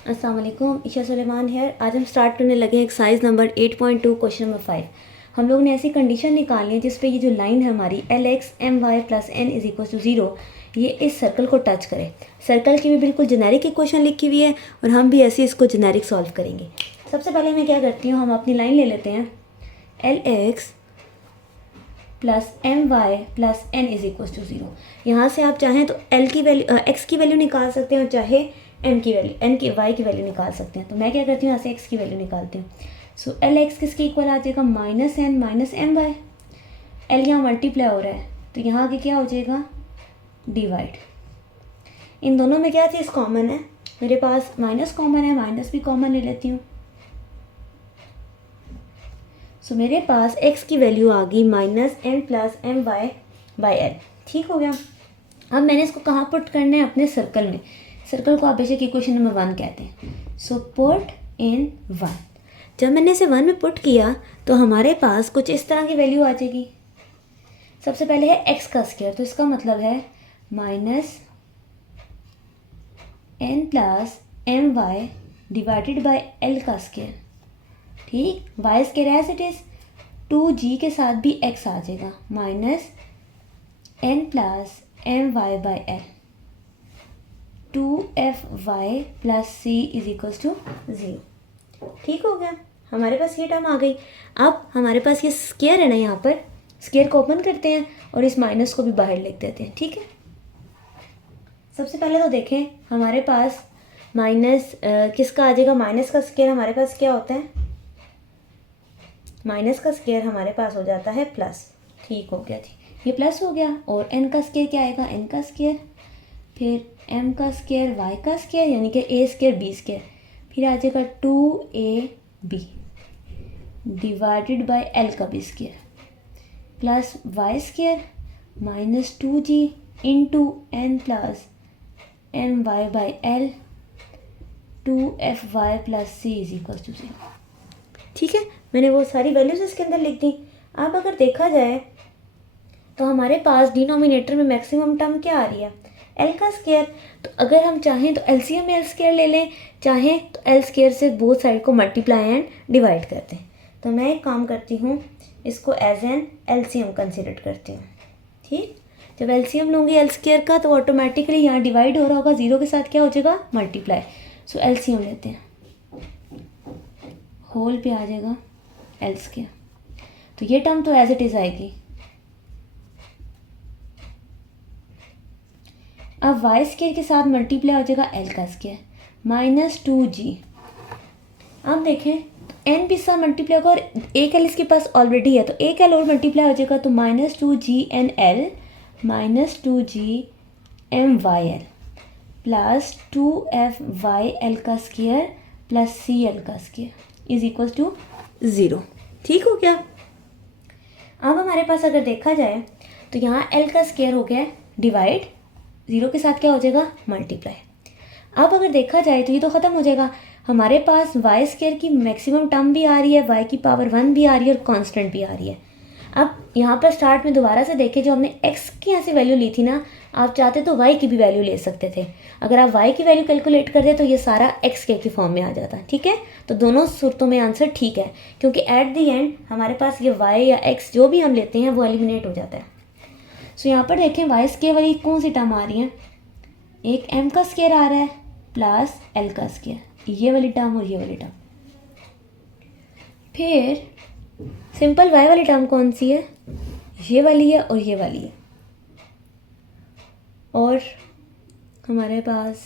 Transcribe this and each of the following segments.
अस्सलाम वालेकुम, ईशा सुलेमान है। आज हम स्टार्ट करने लगे हैं एक्सरसाइज नंबर 8.2 क्वेश्चन नंबर 5। हम लोग ने ऐसी कंडीशन निकालनी है जिस पे ये जो लाइन है हमारी LX/My + N = 0 ये इस सर्कल को टच करे। सर्कल की भी बिल्कुल जेनेरिक इक्वेशन लिखी हुई है और हम भी ऐसे इसको जेनेरिक सॉल्व करेंगे। सबसे पहले मैं क्या करती हूँ, हम अपनी लाइन ले लेते हैं LX + My + N = 0। यहाँ से आप चाहें तो x की वैल्यू निकाल सकते हैं और चाहे y की वैल्यू निकाल सकते हैं। तो मैं क्या करती हूँ, यहाँ से x की वैल्यू निकालती हूँ। सो LX किसके इक्वल आ जाएगा, -n - My। L यहाँ मल्टीप्लाई हो रहा है तो यहाँ आगे क्या हो जाएगा, डिवाइड। इन दोनों में क्या चीज़ कॉमन है, मेरे पास माइनस कॉमन है, माइनस भी कॉमन ले लेती हूँ। सो मेरे पास x की वैल्यू आ गई -n + My/L। ठीक हो गया। अब मैंने इसको कहाँ पुट करना है, अपने सर्कल में। सर्कल को आप बेशक इक्वेशन नंबर 1 कहते हैं। So put in 1। जब मैंने इसे 1 में पुट किया तो हमारे पास कुछ इस तरह की वैल्यू आ जाएगी। सबसे पहले है x का स्क्वायर, तो इसका मतलब है -n + My divided by L का स्क्वायर। ठीक, y square as it is, 2g के साथ भी x आ जाएगा, -n + My/L 2Fy + C = 0। ठीक हो गया, हमारे पास ये टर्म आ गई। अब हमारे पास ये स्क्वायर है ना, यहाँ पर स्क्वायर को ओपन करते हैं और इस माइनस को भी बाहर लिख देते हैं। ठीक है, सबसे पहले तो देखें हमारे पास माइनस किसका आ जाएगा, माइनस का स्क्वायर हमारे पास क्या होता है, माइनस का स्क्वायर हमारे पास हो जाता है प्लस। ठीक हो गया जी, ये प्लस हो गया। और n का स्क्वायर क्या आएगा, n का स्क्वायर, फिर m का स्क्वायर, y का स्क्वायर यानी कि a स्क्वायर b स्क्वायर, फिर आ जाएगा 2ab डिवाइडेड बाय l का b square plus y square -2g into n + My/L 2Fy + C = 0। ठीक है, मैंने वो सारी वैल्यूज़ इसके अंदर लिख दी। अब अगर देखा जाए तो हमारे पास डिनोमिनेटर में मैक्सिमम टर्म क्या आ रही है, L का स्क्वायर। तो अगर हम चाहें तो LCM में L स्क्वायर ले लें, चाहें तो L स्क्वायर से बोथ साइड को मल्टीप्लाई एंड डिवाइड करते हैं। तो मैं एक काम करती हूँ, इसको एज एन LCM कंसिडर करती हूँ। ठीक, जब LCM लूँगी L स्क्वायर का तो ऑटोमेटिकली यहाँ डिवाइड हो रहा होगा, 0 के साथ क्या हो जाएगा, मल्टीप्लाई। सो LCM लेते हैं, होल पे आ जाएगा L स्क्वायर। तो ये टर्म तो एज इट इज़ आएगी। अब y स्क्वायर के साथ मल्टीप्लाई हो जाएगा L का स्क्वायर -2g। अब देखें तो n भी साथ मल्टीप्लाई होगा और एक L इसके पास ऑलरेडी है, तो एक L और मल्टीप्लाई हो जाएगा, तो -2gNL -2gMyL प्लस 2FYL का स्क्वायर प्लस CL का स्क्वायर = 0। ठीक हो गया। अब हमारे पास अगर देखा जाए तो यहाँ L का स्क्वायर हो गया डिवाइड, 0 के साथ क्या हो जाएगा, मल्टीप्लाई। अब अगर देखा जाए तो ये तो ख़त्म हो जाएगा। हमारे पास y स्क्वायर की मैक्सिमम टर्म भी आ रही है, y की पावर 1 भी आ रही है और कांस्टेंट भी आ रही है। अब यहाँ पर स्टार्ट में दोबारा से देखें, जो हमने x की यहाँ से वैल्यू ली थी ना, आप चाहते तो y की भी वैल्यू ले सकते थे। अगर आप y की वैल्यू कैलकुलेट करते तो ये सारा x के फॉर्म में आ जाता। ठीक है, तो दोनों सूरतों में आंसर ठीक है, क्योंकि एट द एंड हमारे पास ये y या x जो भी हम लेते हैं वो एलिमिनेट हो जाता है। सो यहाँ पर देखें y स्क्वायर वाली कौन सी टर्म आ रही है, एक m का स्क्वायर आ रहा है प्लस L का स्क्वायर, ये वाली टर्म और ये वाली टर्म। फिर सिंपल y वाली टर्म कौन सी है, ये वाली है और ये वाली है। और हमारे पास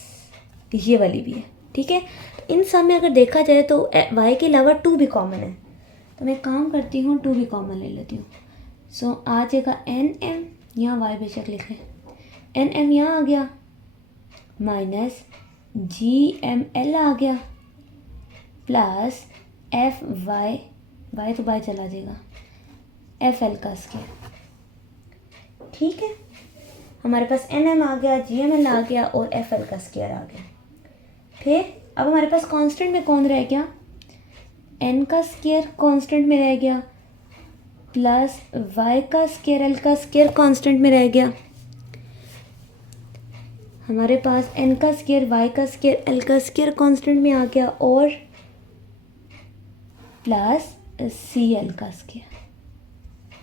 ये वाली भी है। ठीक है, तो इन सब में अगर देखा जाए तो y के अलावा 2 भी कॉमन है, तो मैं काम करती हूँ 2 भी कॉमन ले लेती हूँ। सो आ जाएगा NM, यहाँ y बेशक लिखें, NM यहाँ आ गया, -GML आ गया प्लस FY, y तो बाय चला जाएगा, FL का स्क्वायर। ठीक है, हमारे पास NM आ गया, GML आ गया और FL का स्क्वायर आ गया। फिर अब हमारे पास कांस्टेंट में कौन रह गया, n का स्क्वायर कांस्टेंट में रह गया प्लस y का स्क्वायर, L का स्क्वायर कांस्टेंट में रह गया। हमारे पास n का स्क्वायर, y का स्क्वायर, l का स्क्वायर कांस्टेंट में आ गया और प्लस cl का स्क्वायर।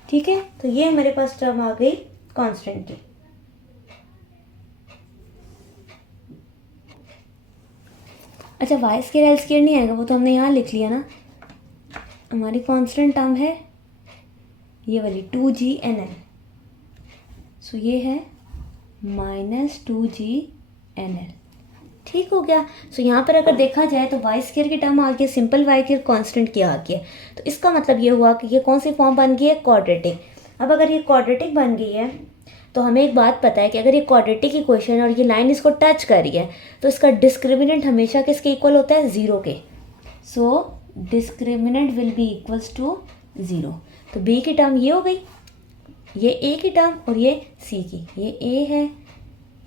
ठीक है, तो ये हमारे पास टर्म आ गई कांस्टेंट की। अच्छा, वाई स्क्वायर एल स्क्वायर नहीं आएगा, वो तो हमने यहाँ लिख लिया ना। हमारी कांस्टेंट टर्म है ये वाली 2GNL। सो ये है -2GNL। ठीक हो गया। सो यहाँ पर अगर देखा जाए तो वाई स्क्वायर की टर्म आ गई, सिंपल वाई स्क्वायर कांस्टेंट की आ गया। तो इसका मतलब ये हुआ कि ये कौन सी फॉर्म बन गई है, क्वाड्रेटिक। अब अगर ये क्वाड्रेटिक बन गई है तो हमें एक बात पता है कि अगर ये क्वाड्रेटिक इक्वेशन है और ये लाइन इसको टच कर रही है तो इसका डिस्क्रिमिनेंट हमेशा किसके इक्वल होता है, 0 के। So discriminant will be equals to 0। तो बी की टर्म ये हो गई, ये ए की टर्म और ये सी की, ये ए है,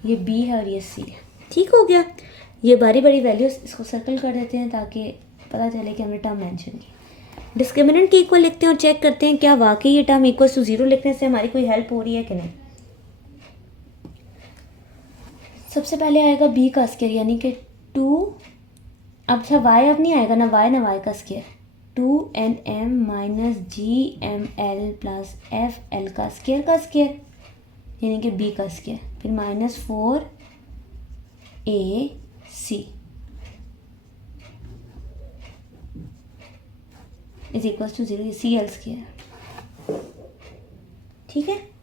ये बी है और ये सी है। ठीक हो गया। ये बारी बारी वैल्यूज इसको सर्कल कर देते हैं ताकि पता चले कि हमने टर्म मेंशन की। डिस्क्रिमिनेंट की इक्वल लिखते हैं और चेक करते हैं क्या वाकई ये टर्म इक्वल टू 0 लिखने से हमारी कोई हेल्प हो रही है कि नहीं। सबसे पहले आएगा बी का स्क्वायर यानी कि 2, अच्छा वाई अब नहीं आएगा ना वाई का square, 2NM minus GML plus FL का स्क्वायर यानी कि बी का स्क्वायर, फिर -4AC is equal to 0, CL square. ठीक है,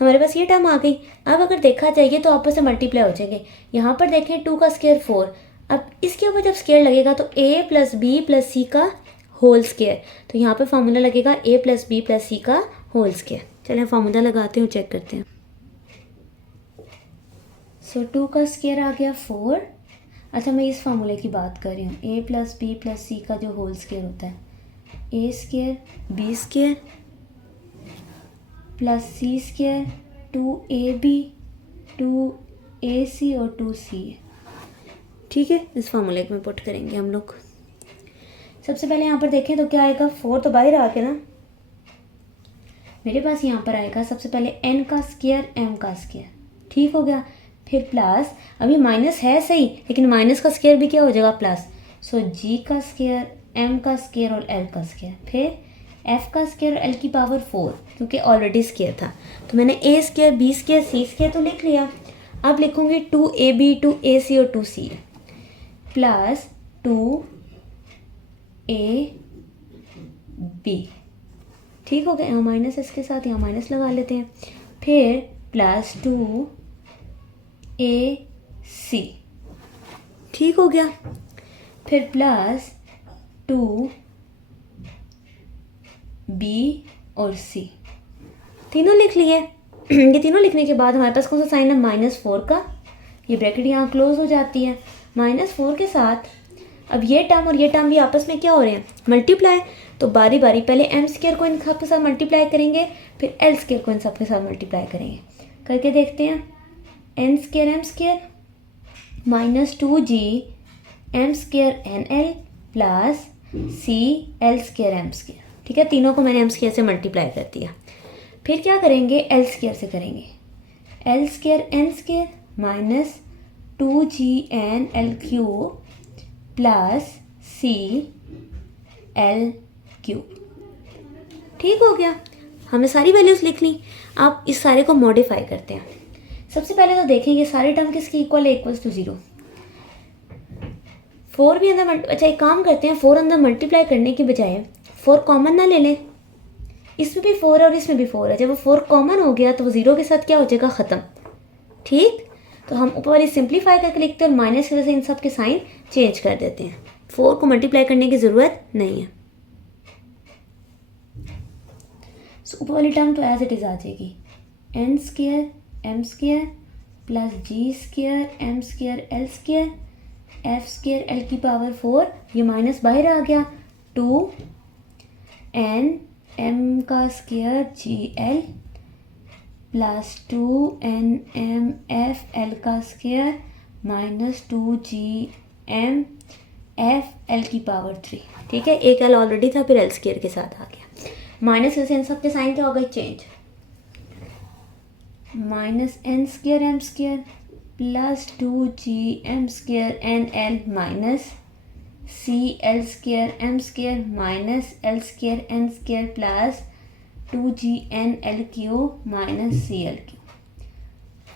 हमारे पास ये टर्म आ गई। अब अगर देखा जाए तो आपस में मल्टीप्लाई हो जाएंगे। यहाँ पर देखें 2 का स्क्वायर 4, अब इसके ऊपर जब स्क्वायर लगेगा तो a plus B plus C का होल स्क्वायर, तो यहाँ पे फार्मूला लगेगा a plus B plus C का होल स्क्वायर। चलिए फार्मूला लगाते हैं, चेक करते हैं। सो 2 का स्क्वायर आ गया 4। अच्छा, मैं इस फार्मूले की बात कर रही हूँ, a plus B plus C का जो होल स्क्वायर होता है, a square B square plus C square 2AB 2AC और 2C। ठीक है, इस फार्मूले में पुट करेंगे हम लोग। सबसे पहले यहाँ पर देखें तो क्या आएगा, 4 तो बाहर आ गया ना, मेरे पास यहाँ पर आएगा सबसे पहले n का स्क्वायर m का स्क्वायर। ठीक हो गया, फिर प्लस, अभी माइनस है सही लेकिन माइनस का स्क्वायर भी क्या हो जाएगा प्लस। सो g का स्क्वायर m का स्क्वायर और l का स्क्वायर, फिर f का स्क्वायर और l की पावर 4 क्योंकि ऑलरेडी स्क्वायर था तो मैंने a square b square c square तो लिख लिया। अब लिखूंगी 2ab 2ac और 2c प्लस 2ab। ठीक हो गया, यहाँ माइनस इसके साथ यहाँ माइनस लगा लेते हैं, फिर प्लस 2ac। ठीक हो गया, फिर प्लस 2b और c, तीनों लिख लिए। ये तीनों लिखने के बाद हमारे पास कौन सा साइन है, -4 का, ये ब्रैकेट यहाँ क्लोज हो जाती है। -4 के साथ अब ये टर्म और ये टर्म भी आपस में क्या हो रहे हैं, मल्टीप्लाई। तो बारी बारी पहले m स्क्वायर को इन सबके साथ मल्टीप्लाई करेंगे, फिर l स्क्वायर को इन सबके साथ मल्टीप्लाई करेंगे। करके देखते हैं, n square m square -2g m square nl plus c l square m square. ठीक है, तीनों को मैंने m स्क्वायर से मल्टीप्लाई कर दिया। फिर क्या करेंगे, l स्क्वायर से करेंगे, l square n square minus 2gn l cube plus c l cube. ठीक हो गया, हमने सारी वैल्यूज लिख ली। आप इस सारे को मॉडिफाई करते हैं। सबसे पहले तो देखें ये सारे टर्म किसके इक्वल है, इक्वल्स टू 0। 4 भी अंदर अच्छा एक काम करते हैं, 4 अंदर मल्टीप्लाई करने की बजाय 4 कॉमन ना ले लें, इसमें भी 4 है और इसमें भी 4 है। जब वो 4 कॉमन हो गया तो वो 0 के साथ क्या हो जाएगा, ख़त्म। ठीक, तो हम ऊपर वाली सिंप्लीफाई करके लिखते हैं और माइनस की वजह से इन सब के साइन चेंज कर देते हैं। 4 को मल्टीप्लाई करने की ज़रूरत नहीं है। ऊपर वाली टर्म तो एज इट इज़ आ जाएगी, n square m square plus g square m square l square f square l की पावर 4, ये माइनस बाहर आ गया, 2n m का square gl plus 2nm f l का square minus 2gm f l की power 3। ठीक है, एक l ऑलरेडी था, फिर l स्क्वायर के साथ आ गया। माइनस से इन सब के साइन क्या हो गए, change. Minus N square M square plus 2gm² N L minus CL² m² minus L² n² plus 2GNL³ minus CL³।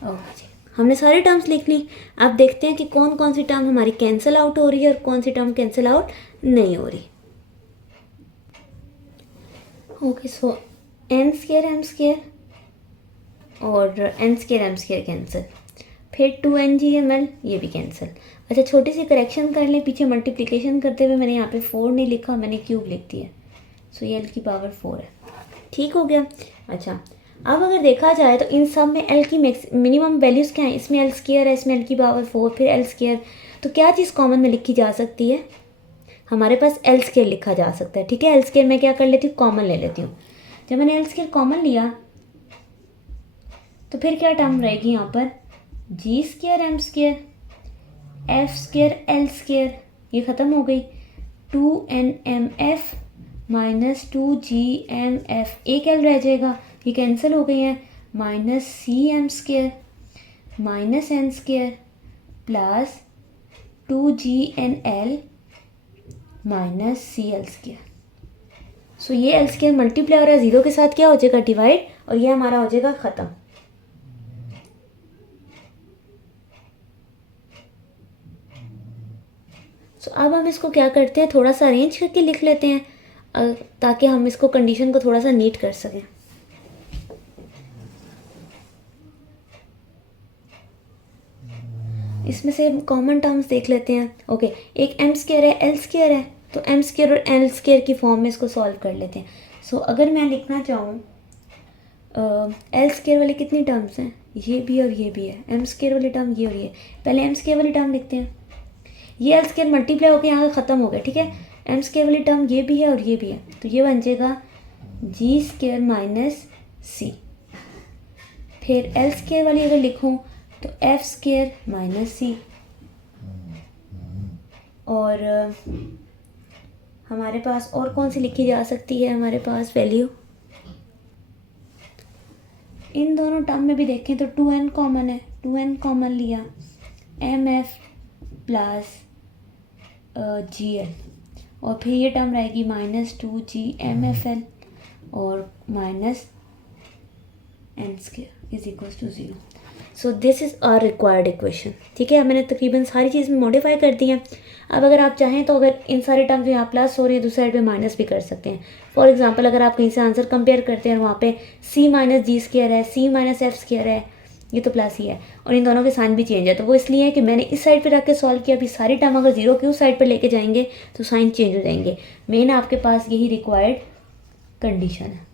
Okay, हमने सारी टर्म्स लिख ली। अब देखते हैं कि कौन कौन सी टर्म हमारी कैंसिल आउट हो रही है और कौन सी टर्म कैंसिल आउट नहीं हो रही। ओके, सो n² m² और n² m² कैंसिल, फिर 2NGML ये भी कैंसिल। अच्छा, छोटी सी करेक्शन कर लें, पीछे मल्टीप्लिकेशन करते हुए मैंने यहाँ पे 4 नहीं लिखा, मैंने क्यूब लिख दिया। सो ये L³ 4 है। ठीक हो गया। अच्छा, अब अगर देखा जाए तो इन सब में L की मिनिमम वैल्यूज़ क्या हैं? इसमें L² है, इसमें L³ 4, फिर L²। तो क्या चीज़ कॉमन में लिखी जा सकती है? हमारे पास L² लिखा जा सकता है। ठीक है, L² मैं क्या कर लेती हूँ, कॉमन ले लेती हूँ। जब मैंने L² कॉमन लिया तो फिर क्या टर्म रहेगी यहाँ पर, G² m² F² L², ये ख़त्म हो गई। 2NMF माइनस 2GMF, एक L रह जाएगा, ये कैंसिल हो गई हैं। Minus CM² minus n² plus 2GNL minus CL²। सो ये L² मल्टीप्लाई हो रहा है 0 के साथ, क्या हो जाएगा, डिवाइड, और ये हमारा हो जाएगा ख़त्म। सो अब हम इसको क्या करते हैं, थोड़ा सा अरेंज करके लिख लेते हैं ताकि हम इसको कंडीशन को थोड़ा सा नीट कर सकें। इसमें से कॉमन टर्म्स देख लेते हैं। ओके, एक m² है, L² है, तो m² और L² की फॉर्म में इसको सॉल्व कर लेते हैं। सो अगर मैं लिखना चाहूँ, L² वाले कितनी टर्म्स हैं, ये भी और ये भी है, m² वाली टर्म ये और ये। पहले m² वाली टर्म लिखते हैं, ये L² मल्टीप्लाई होकर यहाँ ख़त्म हो गया। ठीक है, m² वाली टर्म ये भी है और ये भी है, तो ये बन जाएगा G² माइनस C। फिर L² वाली अगर लिखूँ तो F² माइनस C, और हमारे पास और कौन सी लिखी जा सकती है, हमारे पास वैल्यू इन दोनों टर्म में भी देखें तो 2n कॉमन है, 2n कॉमन लिया, MF प्लस GL, और फिर ये टर्म रहेगी माइनस 2GMFL और minus n² is equals to 0। So this is our required equation. ठीक है, मैंने तकरीबन सारी चीज़ में मॉडिफाई कर दी है। अब अगर आप चाहें तो अगर इन सारे टर्म्स यहाँ प्लस हो रही है, दूसरी साइड पे माइनस भी कर सकते हैं। फॉर एग्जांपल, अगर आप कहीं से आंसर कंपेयर करते हैं और वहाँ पे C माइनस G² है, C माइनस F² है, ये तो प्लस ही है, और इन दोनों के साइन भी चेंज है, तो वो इसलिए है कि मैंने इस साइड पे रख के सॉल्व किया। अभी सारी टर्म अगर 0 की उस साइड पे लेके जाएंगे तो साइन चेंज हो जाएंगे। मेन आपके पास यही रिक्वायर्ड कंडीशन है।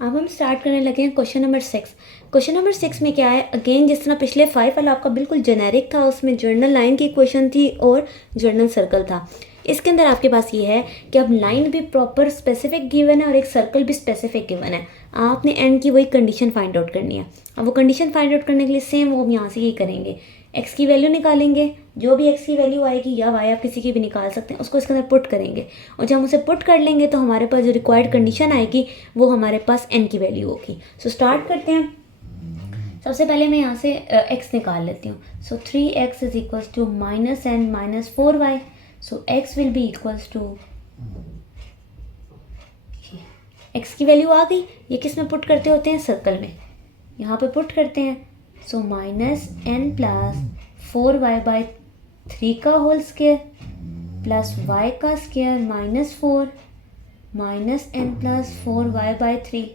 अब हम स्टार्ट करने लगे हैं क्वेश्चन नंबर 6। क्वेश्चन नंबर 6 में क्या है, अगेन जिस तरह पिछले 5 वाला आपका बिल्कुल जेनेरिक था, उसमें जर्नल लाइन की क्वेश्चन थी और जर्नल सर्कल था। इसके अंदर आपके पास ये है कि अब लाइन भी प्रॉपर स्पेसिफिक गिवन है और एक सर्कल भी स्पेसिफिक गिवन है। आपने एंड की वही कंडीशन फाइंड आउट करनी है। अब वो कंडीशन फाइंड आउट करने के लिए सेम वो हम यहाँ से ही करेंगे, एक्स की वैल्यू निकालेंगे, जो भी एक्स की वैल्यू आएगी या वाई आप किसी की भी निकाल सकते हैं, उसको इसके अंदर पुट करेंगे, और जब हम उसे पुट कर लेंगे तो हमारे पास जो रिक्वायर्ड कंडीशन आएगी वो हमारे पास एन की वैल्यू होगी। सो स्टार्ट करते हैं। सबसे पहले मैं यहाँ से x निकाल लेती हूँ। So 3x is equals to minus N minus 4y। So x will be equals to, x की वैल्यू आ गई, ये किस में पुट करते होते हैं, सर्कल में, यहाँ पे पुट करते हैं। So minus N plus 4y/3 का होल स्क्वायर प्लस y का square minus 4 minus N plus 4y/3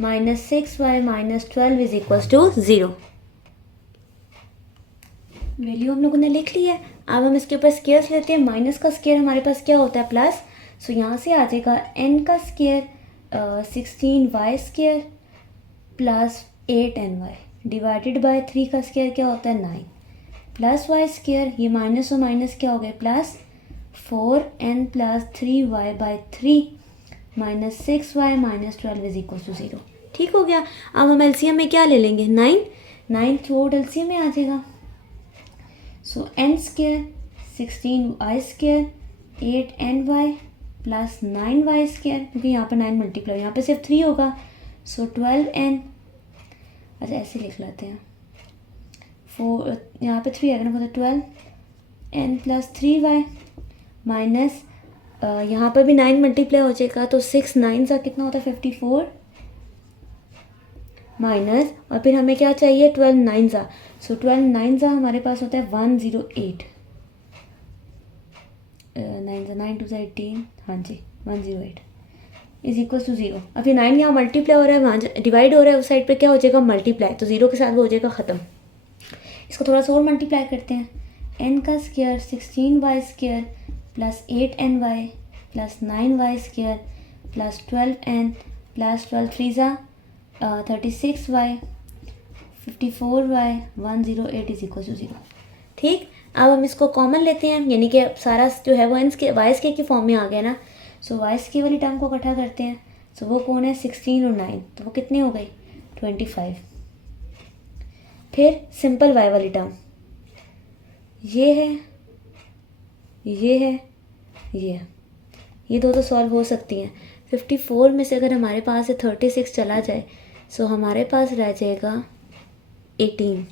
minus 6y minus 12 is equals to 0। Value हम लोगों ने लिख ली है। अब हम इसके ऊपर स्क्वायर्स लेते हैं। माइनस का स्क्वायर हमारे पास क्या होता है, प्लस। सो यहाँ से आ जाएगा n का square 16y² plus 8ny divided by 3 का स्क्वायर क्या होता है 9 प्लस y², ये माइनस और माइनस क्या हो गए plus 4n plus 3y/3 minus 6y minus 12 is equal to 0। ठीक हो गया। अब हम एलसीएम में क्या ले लेंगे, 9 थ्रू आउट एलसीएम में आ जाएगा। सो n² 16y² 8ny plus 9y², क्योंकि यहाँ पर 9 मल्टीप्लाई, यहाँ पे सिर्फ 3 होगा, सो 12n, अच्छा ऐसे लिख लेते हैं, 4 यहाँ पे 3 आएगा ना, मतलब 12n प्लस 3y माइनस यहाँ पर भी 9 मल्टीप्लाई हो जाएगा, तो 6 9 सा कितना होता है 54 माइनस, और फिर हमें क्या चाहिए 12 9 सा, सो 12 9 सा हमारे पास होता है 108, 9 सा 9 2 सा 18, हाँ जी 108 इज इक्वल टू 0। अब ये 9 यहाँ मल्टीप्लाई हो रहा है, वहाँ डिवाइड हो रहा है, उस साइड पे क्या हो जाएगा मल्टीप्लाई, तो 0 के साथ वो हो जाएगा ख़त्म। इसको थोड़ा सा और मल्टीप्लाई करते हैं, n² 16y² plus 8ny plus 9y² plus 12n plus 12 3 सा 36y 54y 108 is equal to 0। ठीक, अब हम इसको कॉमन लेते हैं, यानी कि सारा जो है वो y² की फॉर्म में आ गया ना, सो y² वाली टर्म को इकट्ठा करते हैं, सो वो कौन है 16 और 9, तो वो कितने हो गई 25। फिर सिंपल y वाली टर्म ये है, ये है, ये दो तो सॉल्व हो सकती हैं। 54 में से अगर हमारे पास से 36 चला जाए, सो हमारे पास रह जाएगा 18,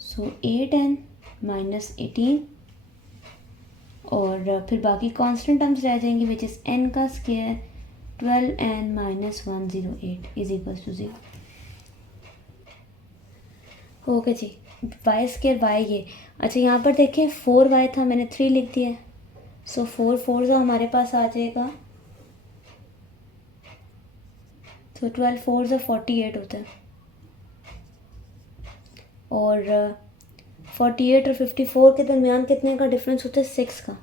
सो 8n माइनस 18, और फिर बाकी कांस्टेंट टर्म्स रह जाएंगे, which is n² 12n minus 108 is equal to 0। Okay जी, y² y ये, अच्छा यहाँ पर देखें 4y था, मैंने 3 लिख दिया, सो 4 4 जो हमारे पास आ जाएगा, तो 12 4 जो 48 होता है, और 48 और 54 के दरमियान कितने का डिफरेंस होता है 6 का,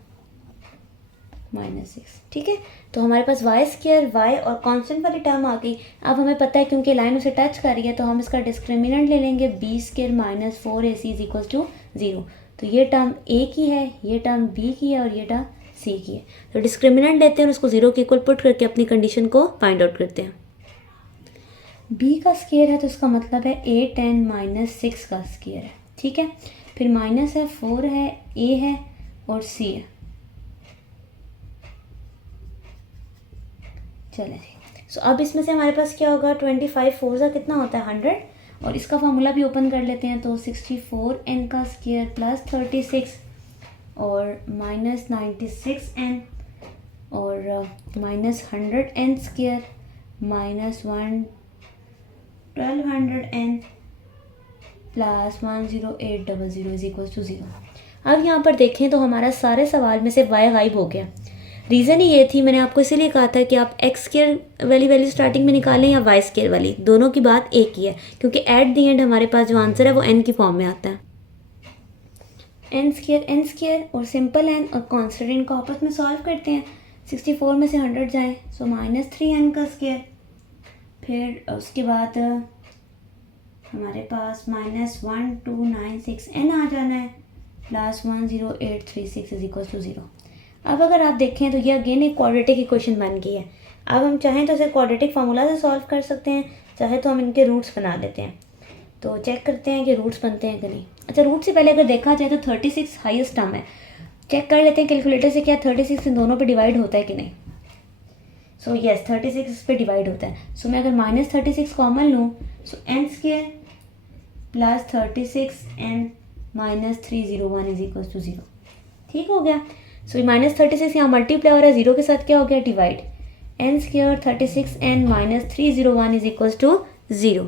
-6। ठीक है, तो हमारे पास y² y और कांस्टेंट वाली टर्म आ गई। अब हमें पता है क्योंकि लाइन उसे टच कर रही है, तो हम इसका डिस्क्रिमिनेंट ले लेंगे b² minus 4ac is equal to 0। तो ये टर्म a की है, ये टर्म b की है, और ये टर्म c की है। तो डिस्क्रिमिनेंट लेते हैं और उसको 0 के इक्वल पुट करके अपनी कंडीशन को फाइंड आउट करते हैं। b का स्क्वायर है, तो इसका मतलब है 8n माइनस 6 का स्क्वायर है। ठीक है, फिर माइनस है, 4 है, a है और c है। चले जी, सो अब इसमें से हमारे पास क्या होगा 25 4 का कितना होता है 100, और इसका फार्मूला भी ओपन कर लेते हैं, तो 64n का स्क्वायर प्लस 36 और माइनस 96n और minus 100n square minus 1200n plus 10800 is equal to 0। अब यहाँ पर देखें तो हमारा सारे सवाल में से y गायब हो गया। रीज़न ही ये थी, मैंने आपको इसीलिए कहा था कि आप x² वाली वैल्यू स्टार्टिंग में निकालें या y² वाली, दोनों की बात एक ही है, क्योंकि एट दी एंड हमारे पास जो आंसर है वो n की फॉर्म में आता है। n² और सिंपल n और कॉन्स्टेंट इनको आपस में सॉल्व करते हैं। 64 में से 100 जाए, सो -3n का स्क्वायर, फिर उसके बाद हमारे पास -1296n आ जाना है प्लस 10836 इज इक्वल टू 0। अब अगर आप देखें तो ये अगेन एक क्वाड्रेटिक इक्वेशन बन गई है। अब हम चाहें तो इसे क्वाड्रेटिक फार्मूला से सॉल्व कर सकते हैं, चाहे तो हम इनके रूट्स बना लेते हैं। तो चेक करते हैं कि रूट्स बनते हैं कि नहीं। अच्छा, रूट से पहले अगर देखा जाए तो 36 हाईएस्ट टर्म है, चेक कर लेते हैं कैलकुलेटर से क्या 36 इन दोनों पे डिवाइड होता है कि नहीं। सो यस, 36 इस पर डिवाइड होता है। सो मैं अगर -36 कॉमन लूँ, so n² plus 36n minus 301 is equal to 0। ठीक हो गया। सो -36 यहाँ मल्टीप्लाई हो रहा है, 0 के साथ क्या हो गया divide, n² 36n minus 301 is equal to 0।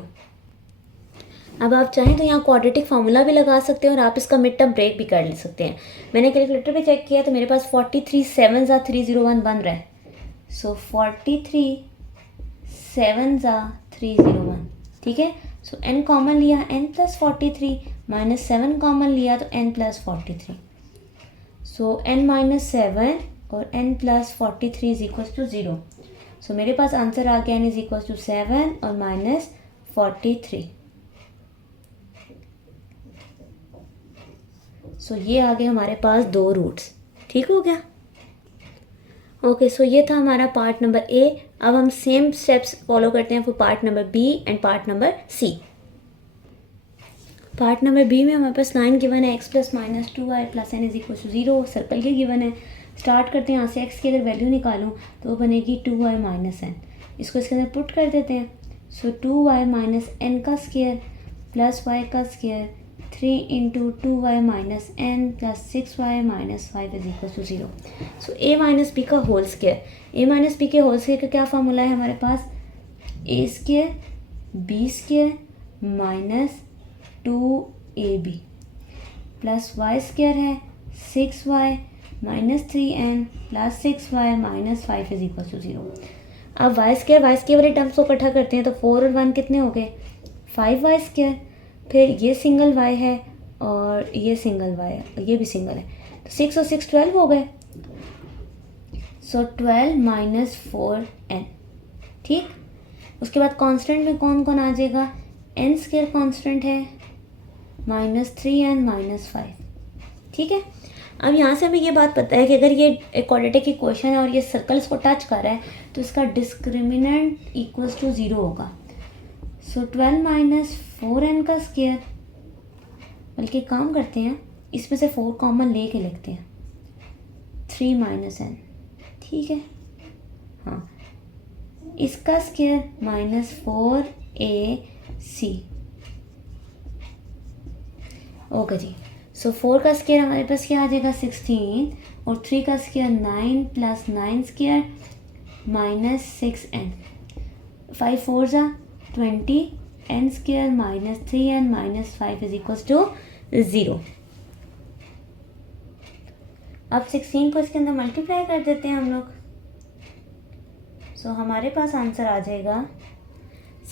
अब आप चाहें तो यहाँ क्वाड्रेटिक फार्मूला भी लगा सकते हैं और आप इसका मिड टर्म ब्रेक भी कर ले सकते हैं। मैंने कैलकुलेटर पे चेक किया तो मेरे पास 43 7 301 बन रहा है। सो 43 7 301, ठीक है। सो n कॉमन लिया, n प्लस 43 माइनस 7 कॉमन लिया तो n plus 43। So n minus 7 और n plus 43 is equal to 0। So मेरे पास आंसर आ गया n इज इक्वल टू 7 और माइनस 43। सो ये आ गए हमारे पास दो रूट्स। ठीक हो गया। ओके, सो ये था हमारा पार्ट नंबर ए। अब हम सेम स्टेप्स फॉलो करते हैं for part number B and part number C. Part number B में हमारे पास 9 गिवन है, x plus minus 2y plus n is equal to 0, circle के गिवन है। स्टार्ट करते हैं यहाँ से, x की अगर वैल्यू निकालूँ तो वो बनेगी 2y माइनस n, इसको इसके अंदर पुट कर देते हैं। सो 2y माइनस n का स्क्वायर प्लस y का square 3 into 2y minus n plus 6y minus 5 is equal to 0। So a minus b का whole square, a minus b के होल स्क्वायर का क्या फार्मूला है हमारे पास, a square b square minus 2ab plus y square है 6y minus 3n plus 6y minus 5 is equal to 0। अब y square वाले टर्म्स को इकट्ठा करते हैं तो 4 और 1 कितने हो गए, 5y स्क्वायर, फिर ये सिंगल y है और ये सिंगल y है, ये भी सिंगल है, तो 6 और 6 12 हो गए। सो 12 माइनस 4n, ठीक। उसके बाद कांस्टेंट में कौन कौन आ जाएगा, n स्क्वायर कांस्टेंट है माइनस 3n माइनस 5, ठीक है। अब यहाँ से हमें ये बात पता है कि अगर ये क्वाड्रेटिक इक्वेशन है और ये सर्कल इसको टच कर रहा है तो इसका डिस्क्रिमिनेंट इक्वल्स टू 0 होगा। सो 12 माइनस 4n का स्क्वायर, बल्कि काम करते हैं इसमें से 4 कॉमन ले के लिखते हैं, 3 माइनस n, ठीक है। हाँ, इसका स्क्वायर माइनस 4ac, ओके जी। सो 4 का स्क्वायर हमारे पास क्या आ जाएगा 16 और 3 का square 9 plus 9 square minus 6n, 5 4 जा 20, n square minus 3n minus 5 is equals to 0। अब 16 को इसके अंदर मल्टीप्लाई कर देते हैं हम लोग। सो हमारे पास आंसर आ जाएगा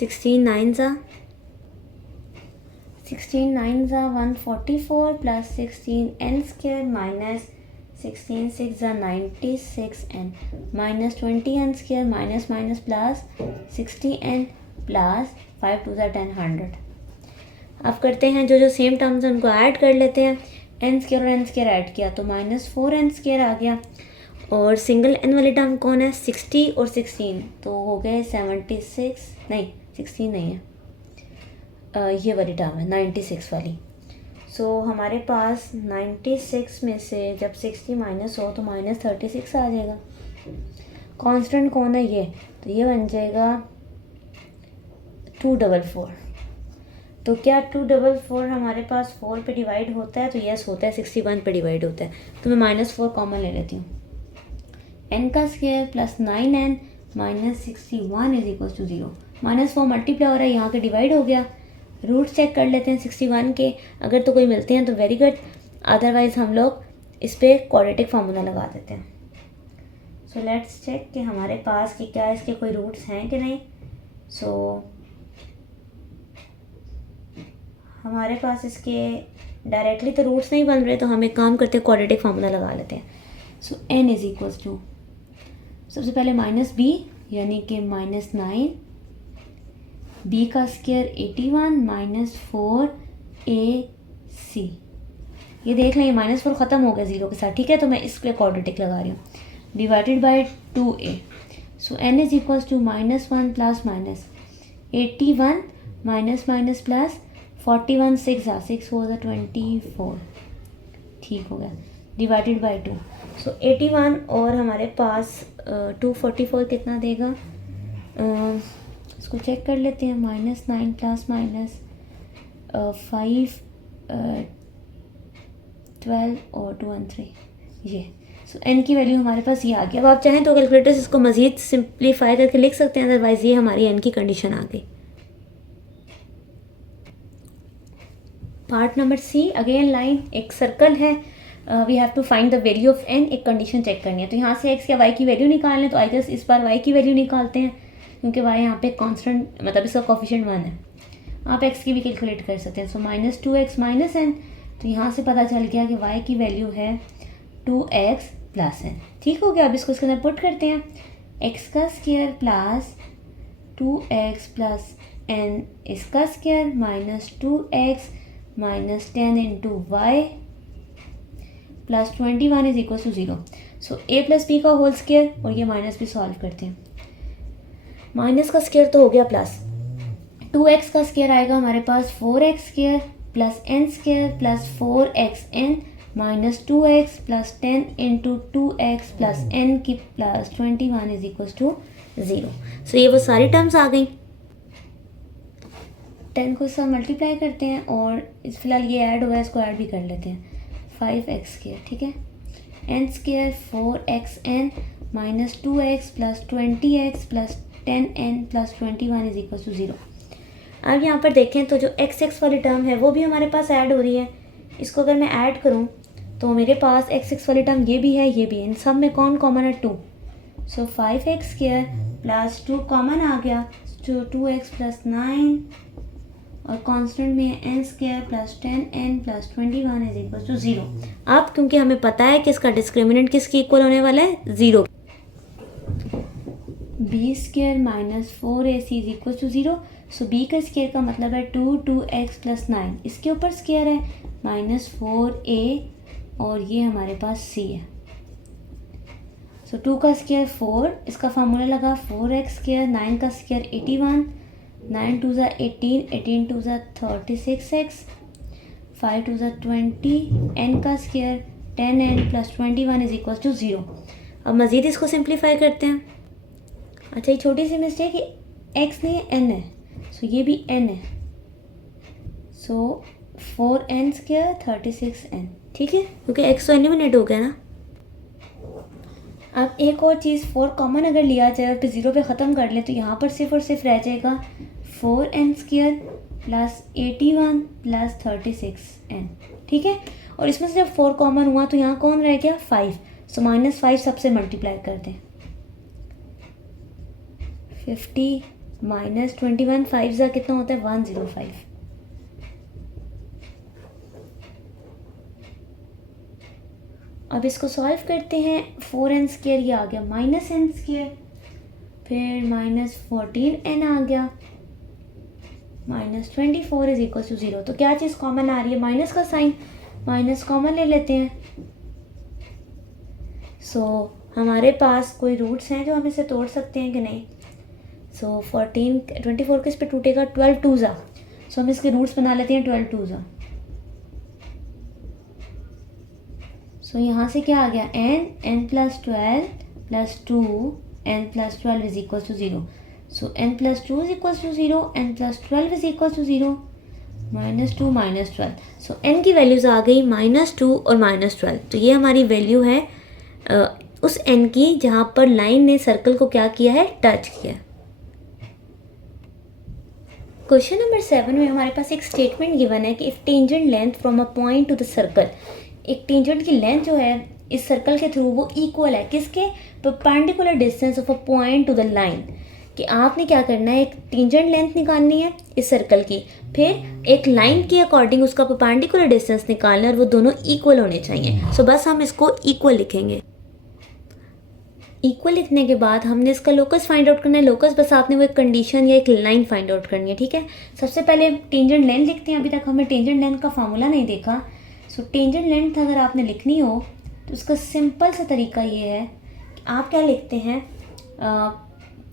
16 9 जा 144 प्लस 16n स्क्वायर माइनस 16 6 जा 96n minus 20n square minus minus plus 60n plus 5 2 जा 10 100। अब करते हैं जो सेम टर्म्स हैं उनको ऐड कर लेते हैं, n स्क्वायर और n स्क्वायर ऐड किया तो माइनस 4n स्क्वायर आ गया, और सिंगल n वाली टर्म कौन है 60 और 16, तो हो गए 76, नहीं 16 नहीं है, ये वाली टर्म है 96 वाली। सो हमारे पास 96 में से जब 60 माइनस हो तो माइनस 36 आ जाएगा। कांस्टेंट कौन है ये, तो ये बन जाएगा 244। तो क्या 244 हमारे पास 4 पे डिवाइड होता है, तो यस होता है, 61 पे डिवाइड होता है, तो मैं माइनस 4 कॉमन ले लेती हूँ। n का square plus 9n minus 61 is equal to 0, minus 4 multiply हो रहा है, यहाँ के डिवाइड हो गया। रूट चेक कर लेते हैं 61 के, अगर तो कोई मिलते हैं तो वेरी गुड, अदरवाइज हम लोग इस पर क्वाड्रेटिक फार्मूला लगा देते हैं। सो लेट्स चेक कि हमारे पास कि क्या इसके कोई रूट्स हैं कि नहीं। सो हमारे पास इसके डायरेक्टली तो रूट्स नहीं बन रहे, तो हम एक काम करते हैं क्वाड्रेटिक फार्मूला लगा लेते हैं। सो n इज इक्वल्स टू सबसे पहले माइनस b यानी कि माइनस 9, b का स्क्वायर 81 माइनस 4ac, ये देख लें माइनस 4 ख़त्म हो गया 0 के साथ, ठीक है, तो मैं इस पर क्वाड्रेटिक लगा रही हूँ, divided by 2a। So n is equals to minus 1 plus minus 81 minus minus plus 41 6 आ 6 हो 24, ठीक हो गया, डिवाइडेड बाय 2। सो 81 और हमारे पास 244 कितना देगा, इसको चेक कर लेते हैं, माइनस 9 प्लस माइनस 5 12 और 2 1 3, ये। सो n की वैल्यू हमारे पास ये आ गई। अब आप चाहें तो कैलकुलेटर इसको मज़ीद सिंप्लीफाई करके लिख सकते हैं, अदरवाइज़ ये हमारी n की कंडीशन आ गई। Part number C, again line, एक सर्कल है, we have to find the value of n, एक कंडीशन चेक करनी है, तो यहाँ से x या y की वैल्यू निकाल लें, तो आई गेस इस बार y की वैल्यू निकालते हैं, क्योंकि y यहाँ पे कांस्टेंट मतलब इसका कोफिशिएंट 1 है। आप x की भी कैलकुलेट कर सकते हैं। So minus 2x minus n, तो यहाँ से पता चल गया कि y की वैल्यू है 2x प्लस n, ठीक हो गया। अब इसको इसके अंदर पुट करते हैं, x का square plus 2x plus n इसका square minus 2x minus 10 into y plus 21 is equal to 0। So a plus b का होल स्क्वायर और ये माइनस भी सॉल्व करते हैं, माइनस का स्क्वायर तो हो गया प्लस 2x का स्क्वायर आएगा हमारे पास 4x square plus N square plus 4xn minus 2x plus 10 into 2x plus n की plus 21 is equal to 0। So ये वो सारी टर्म्स आ गई। 10 को इसका मल्टीप्लाई करते हैं और इस फिलहाल ये ऐड हुआ है, इसको ऐड भी कर लेते हैं। 5x स्क्वायर, ठीक है, N square 4xn minus 2x plus 20x plus 10n plus 21 is equal to 0। अब यहाँ पर देखें तो जो x वाली टर्म है वो भी हमारे पास ऐड हो रही है। इसको अगर मैं ऐड करूँ तो मेरे पास x वाली टर्म ये भी है, ये भी है। इन सब में कौन कॉमन है? 2। So 5x square plus 2 common आ गया, तो 2x प्लस 9 और कांस्टेंट में n square plus 10n plus 21 is equal to 0। अब क्योंकि हमें पता है कि इसका डिस्क्रिमिनेंट किसके इक्वल होने वाला है? 0। b square minus 4ac is equal to 0। So b का स्क्वायर का मतलब है 2x प्लस 9, इसके ऊपर स्क्वायर है माइनस 4a और ये हमारे पास c है। सो 2 का स्क्वायर 4, इसका फार्मूला लगा 4x स्क्वायर, 9 का स्क्वायर 81, 9 2 18, 18 2 36x, 5 2 20, n का square 10n plus 21 is equal to 0। अब मज़ीद इसको सिंप्लीफाई करते हैं। अच्छा, ये छोटी सी मिस्टेक है, x नहीं है n है, सो ये भी n है। सो 4n स्क्वायर 36n, ठीक है, क्योंकि x तो एलिमिनेट हो गया ना। अब एक और चीज़, 4 कॉमन अगर लिया जाए और फिर 0 पे ख़त्म कर ले तो यहाँ पर सिर्फ और सिर्फ रह जाएगा 4n square plus 81 plus 36n, ठीक है। और इसमें से जब 4 कॉमन हुआ तो यहाँ कौन रह गया? 5। सो माइनस 5 सबसे मल्टीप्लाई कर दें। 50 माइनस 21, 5 ज़ा कितना होता है? 105। अब इसको सॉल्व करते हैं। 4n स्क्वायर ये आ गया माइनस n स्क्वायर, फिर माइनस 14n आ गया, माइनस 24 इज इक्वल टू 0। तो क्या चीज़ कॉमन आ रही है? माइनस का साइन, माइनस कॉमन ले लेते हैं। सो हमारे पास कोई रूट्स हैं जो हम इसे तोड़ सकते हैं कि नहीं? सो 24 किस पे टूटेगा? 12 2 ज़ा। सो हम इसके रूट्स बना लेते हैं 12 2 ज़ा। सो यहाँ से क्या आ गया? n plus 12 plus 2 n plus 12 is equal to 0। So n plus 2 is equal to 0, n plus 12 is equal to 0, minus 2 minus 12। So n की वैल्यूज़ आ गई -2 और -12। तो ये हमारी वैल्यू है उस n की जहाँ पर लाइन ने सर्कल को क्या किया है? टच किया। क्वेश्चन नंबर 7 में हमारे पास एक स्टेटमेंट गिवन है कि if tangent length from a point two the circle, एक टेंजेंट की लेंथ जो है इस सर्कल के थ्रू वो इक्वल है किसके? Perpendicular distance of a point two the line. कि आपने क्या करना है, एक टेंजेंट लेंथ निकालनी है इस सर्कल की, फिर एक लाइन के अकॉर्डिंग उसका परपेंडिकुलर डिस्टेंस निकालना है और वो दोनों इक्वल होने चाहिए। सो बस हम इसको इक्वल लिखेंगे। इक्वल लिखने के बाद हमने इसका लोकस फाइंड आउट करना है। लोकस बस आपने वो एक कंडीशन या एक लाइन फाइंड आउट करनी है, ठीक है। सबसे पहले टेंजेंट लेंथ लिखते हैं। अभी तक हमने टेंजेंट लेंथ का फार्मूला नहीं देखा। सो टेंजेंट लेंथ अगर आपने लिखनी हो तो उसका सिंपल सा तरीका ये है कि आप क्या लिखते हैं,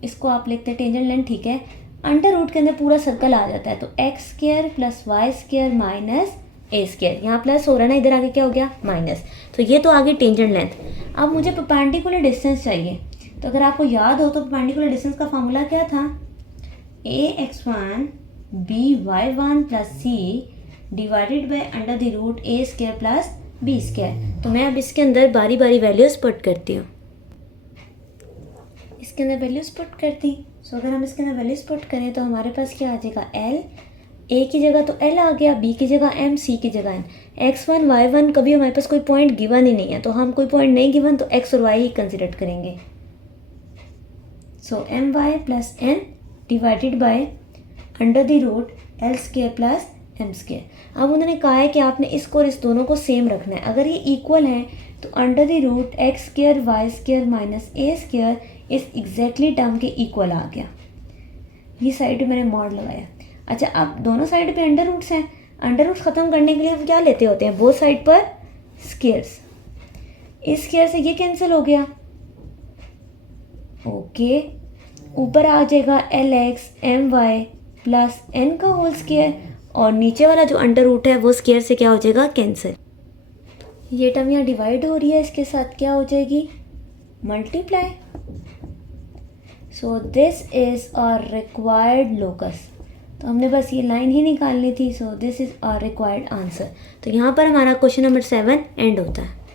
इसको आप लिखते हैं टेंजेंट लेंथ, ठीक है, अंडर रूट के अंदर पूरा सर्कल आ जाता है। तो x square plus y square minus ए स्क्वायर, यहाँ प्लस हो रहा है ना, इधर आगे क्या हो गया? माइनस। तो ये तो आगे टेंजेंट लेंथ। अब मुझे परपेंडिकुलर डिस्टेंस चाहिए। तो अगर आपको याद हो तो परपेंडिकुलर डिस्टेंस का फार्मूला क्या था? ax1 by1 plus C divided by under the root A square plus B square. तो मैं अब इसके अंदर बारी बारी वैल्यूज़ पुट करती हूँ। इसके अंदर वैल्यूज़ पुट करती। सो अगर हम इसके अंदर वैल्यूज़ पुट करें तो हमारे पास क्या आ जाएगा? एल, ए की जगह तो एल आ गया, बी की जगह एम, सी की जगह एन। x1 y1 कभी हमारे पास कोई पॉइंट गिवन ही नहीं है, तो हम कोई पॉइंट नहीं गिवन तो x और y ही कंसिडर करेंगे। So m Y plus n divided by under the root l square plus m square. अब उन्होंने कहा है कि आपने इसको और इस दोनों को सेम रखना है। अगर ये इक्वल है तो under the root X square Y square minus A square इस एग्जैक्टली टर्म के इक्वल आ गया। ये साइड पे मैंने मॉड लगाया। अच्छा, अब दोनों साइड पे अंडर रूट्स हैं। अंडर रूट्स ख़त्म करने के लिए हम क्या लेते होते हैं? बोथ साइड पर स्क्वायर्स। इस स्क्वायर से ये कैंसिल हो गया, ओके। ऊपर आ जाएगा L X M Y plus N का होल स्क्वायर और नीचे वाला जो अंडर रूट है वो स्क्वायर से क्या हो जाएगा, कैंसिल। ये टर्म यहाँ डिवाइड हो रही है, इसके साथ क्या हो जाएगी, multiply. So this is our required locus. तो हमने बस ये लाइन ही निकालनी थी। So this is our required answer. तो यहाँ पर हमारा क्वेश्चन नंबर 7 एंड होता है।